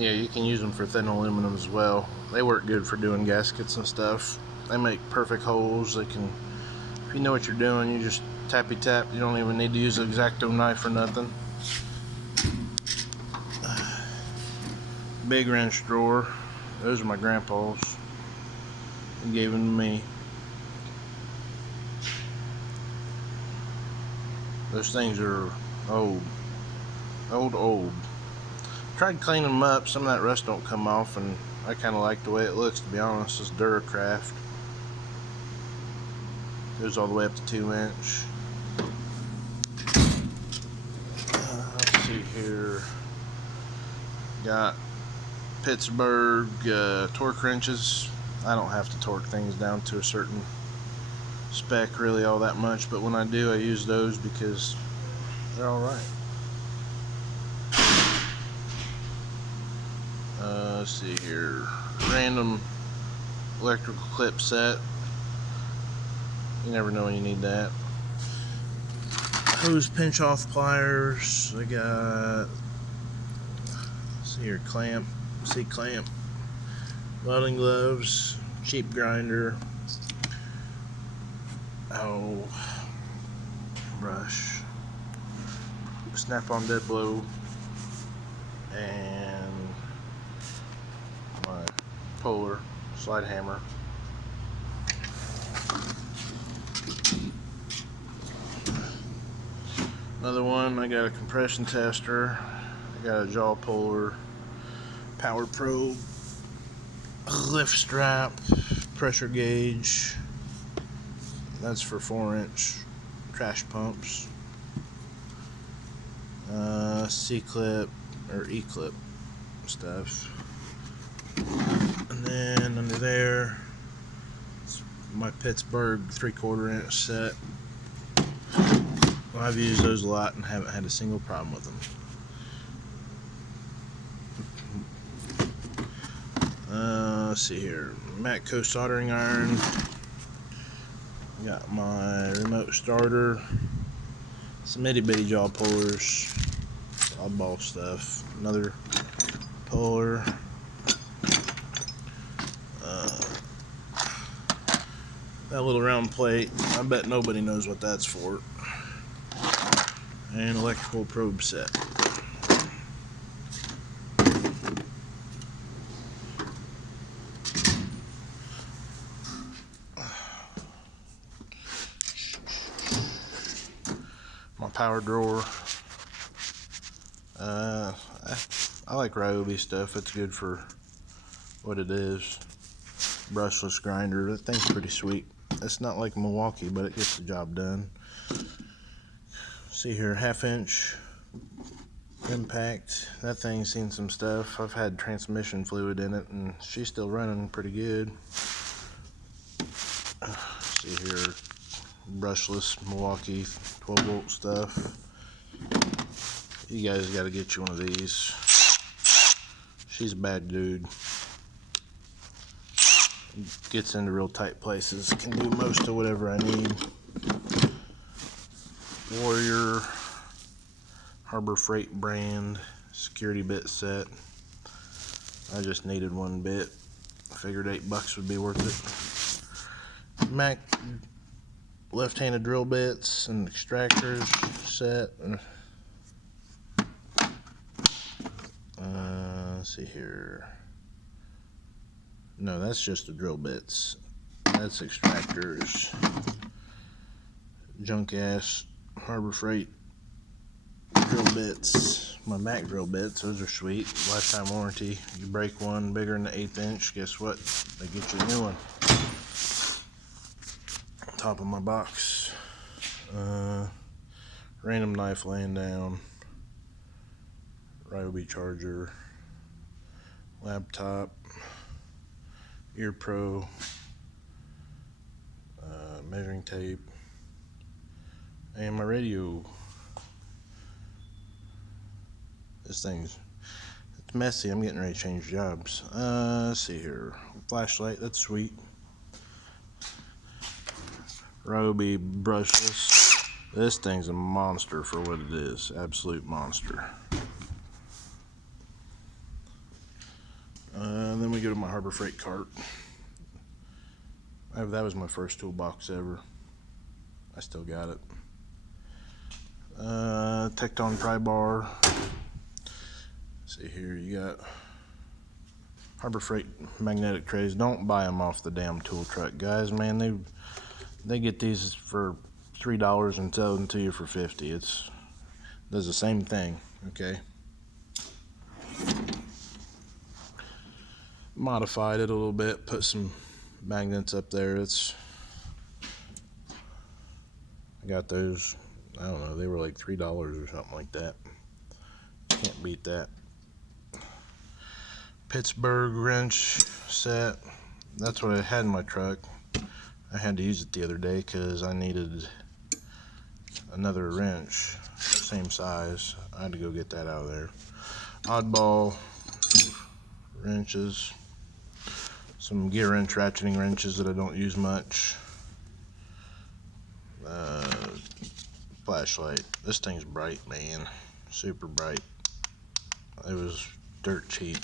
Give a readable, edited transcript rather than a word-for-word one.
Yeah, you can use them for thin aluminum as well. They work good for doing gaskets and stuff. They make perfect holes. They can, if you know what you're doing, you just tappy tap. You don't even need to use an X-Acto knife or nothing. Big wrench drawer. Those are my grandpa's. He gave them to me. Those things are old. Tried cleaning them up. Some of that rust don't come off, and I kind of like the way it looks, to be honest. It's Duracraft. Goes all the way up to 2-inch. Let's see here. Got Pittsburgh torque wrenches. I don't have to torque things down to a certain spec really all that much, but when I do, I use those because they're alright. Let's see here. Random electrical clip set. You never know when you need that. Hose pinch off pliers. I got, let's see here, clamp, C-clamp, welding gloves, cheap grinder. Oh, brush, snap-on dead blow, and my Polar slide hammer. Another one, I got a compression tester, I got a jaw puller, power probe, lift strap, pressure gauge. That's for 4-inch trash pumps. C-clip or E-clip stuff. And then under there, it's my Pittsburgh 3/4 inch set. Well, I've used those a lot and haven't had a single problem with them. Let's see here. Matco soldering iron. Got my remote starter. Some itty bitty jaw pullers. Oddball stuff. Another puller. That little round plate, I bet nobody knows what that's for. And electrical probe set. My power drawer. I like Ryobi stuff. It's good for what it is. Brushless grinder. That thing's pretty sweet. It's not like Milwaukee, but it gets the job done. See here, 1/2-inch impact. That thing's seen some stuff. I've had transmission fluid in it, and she's still running pretty good. See here, brushless Milwaukee 12-volt stuff. You guys got to get you one of these. She's a bad dude. Gets into real tight places. Can do most of whatever I need. Warrior Harbor Freight brand security bit set. I just needed one bit. I figured $8 would be worth it. Mac left-handed drill bits and extractors set. Let's see here. No, that's just the drill bits. That's extractors. Junk ass Harbor Freight drill bits. My Mac drill bits, those are sweet. Lifetime warranty. You break one bigger than the 1/8 inch, guess what? They get you a new one. Top of my box. Random knife laying down. Ryobi charger. Laptop. Ear Pro. Measuring tape. And my radio. This thing's, it's messy. I'm getting ready to change jobs. Let's see here. Flashlight, that's sweet. Ryobi brushless. This thing's a monster for what it is. Absolute monster. me go to my Harbor Freight cart. That was my first toolbox ever. I still got it. Tecton pry bar. See here, you got Harbor Freight magnetic trays. Don't buy them off the damn tool truck, guys. Man, they get these for $3 and sell them to you for $50. Does the same thing. Okay. Modified it a little bit. Put some magnets up there. I got those. I don't know. They were like $3 or something like that. Can't beat that. Pittsburgh wrench set. That's what I had in my truck. I had to use it the other day because I needed another wrench, same size. I had to go get that out of there. Oddball wrenches. Some gear wrench ratcheting wrenches that I don't use much. Flashlight. This thing's bright, man. Super bright. It was dirt cheap.